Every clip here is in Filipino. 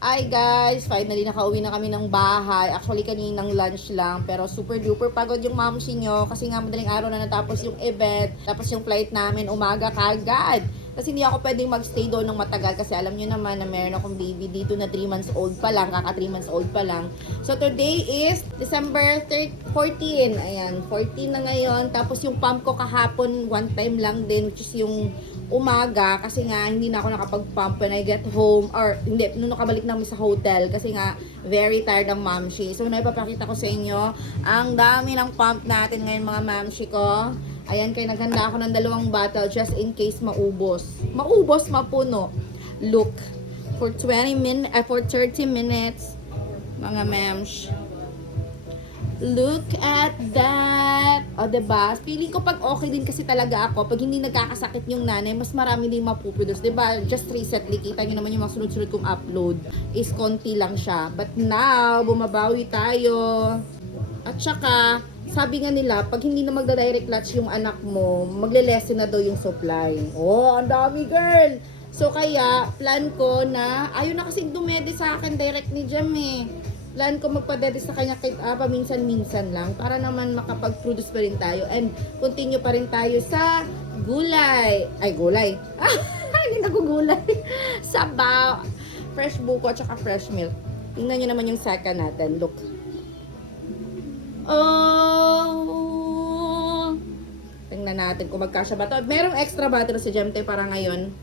Hi guys! Finally nakauwi na kami ng bahay. Actually kaninang lunch lang pero super duper pagod yung mamsi nyo kasi nga madaling araw na natapos yung event. Tapos yung flight namin umaga kagad. Kasi hindi ako pwedeng magstay doon ng matagal kasi alam nyo naman na meron akong baby dito na 3 months old pa lang, kaka 3 months old pa lang. So today is December 14. Ayan, 14 na ngayon. Tapos yung pump ko kahapon one time lang din which is yung umaga kasi nga hindi na ako nakapag-pump when I get home or hindi, nung nakabalik namin sa hotel kasi nga very tired ang mamshi. So naipapakita ko sa inyo ang dami ng pump natin ngayon mga mamshi ko. Ayan, kaya naghanda ako ng 2 bottle just in case maubos. Maubos, mapuno. Look, for 30 minutes mga mams. Look at that! O, diba? Feeling ko pag okay din kasi talaga ako, pag hindi nagkakasakit yung nanay, mas marami din mapuproduce. Diba? Just recently, kita nyo naman yung mga sunod-sunod kong upload. Is konti lang siya. But now, bumabawi tayo. At saka, sabi nga nila, pag hindi na magda-direct latch yung anak mo, magle-lessen na daw yung supply. Oh, ang dami girl! So, kaya, plan ko na, ayaw na kasing dumede sa akin direct ni Jem eh. Plan ko magpadede sa kanya kahit paminsan-minsan lang para naman makapag-produce pa rin tayo and continue pa rin tayo sa gulay. Ay, gulay. Hindi nagugulay. Sabaw. Fresh buko at saka fresh milk. Tingnan nyo naman yung second natin. Look. Oh! Tingnan natin kung magkasya ba ito. Merong extra battery sa Gemte para ngayon.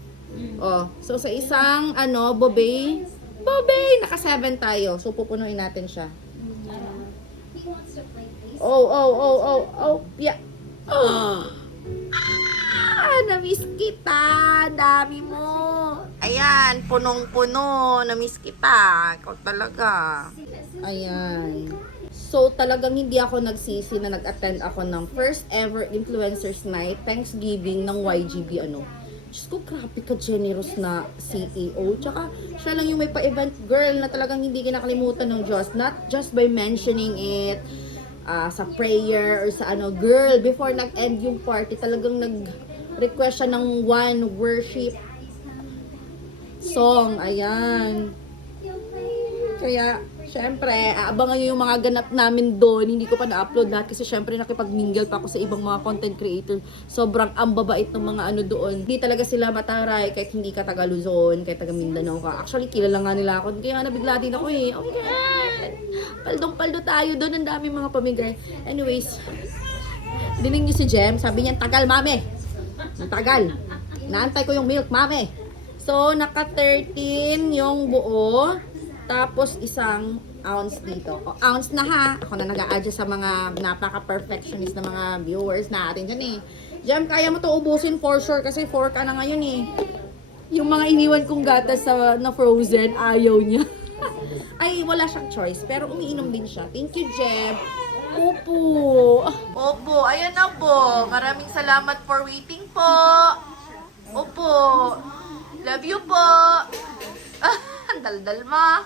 Oh, so sa isang bobe, naka 7 tayo. So pupunuin natin siya. Yeah. Na-miss kita. Dami mo. Ayan, punong-puno. Na-miss kita. Ikaw talaga. Ayan. So, talagang hindi ako nagsisi na nag-attend ako ng first ever Influencers Night Thanksgiving ng YGB Diyos ko, grabe ka generous na CEO. Tsaka, siya lang yung may pa-event girl na talagang hindi kinakalimutan ng Diyos. Not just by mentioning it sa prayer or sa girl, before nag-end yung party, talagang nag-request siya ng one worship song. Ayan. Kaya, syempre, aabangan nyo yung mga ganap namin doon. Hindi ko pa na-upload lahat kasi syempre nakipag-mingle pa ako sa ibang mga content creator. Sobrang ambabait ng mga doon. Hindi talaga sila mataray kahit hindi ka taga Luzon, kahit taga Mindanao ka. Actually, kilala nga nila ako. Kaya nabigla din ako eh. Oh my God! Paldong-paldo tayo doon. Ang dami mga pamigay. Anyways, dinig nyo si Jem. Sabi niya, tagal mami. Ang tagal. Naantay ko yung milk mami. So, naka 13 yung buo. Tapos, 1 ounce dito. O, ounce na ha. Ako na nag-a-adjust sa mga napaka-perfectionist na mga viewers natin dyan eh. Jem, kaya mo to ubusin for sure kasi 4 ka na ngayon eh. Yung mga iniwan kong gatas na frozen, ayaw niya. Ay, wala siyang choice. Pero umiinom din siya. Thank you, Jem. Opo. Opo, ayan na po. Maraming salamat for waiting po. Opo. Love you po. Ang daldal mo.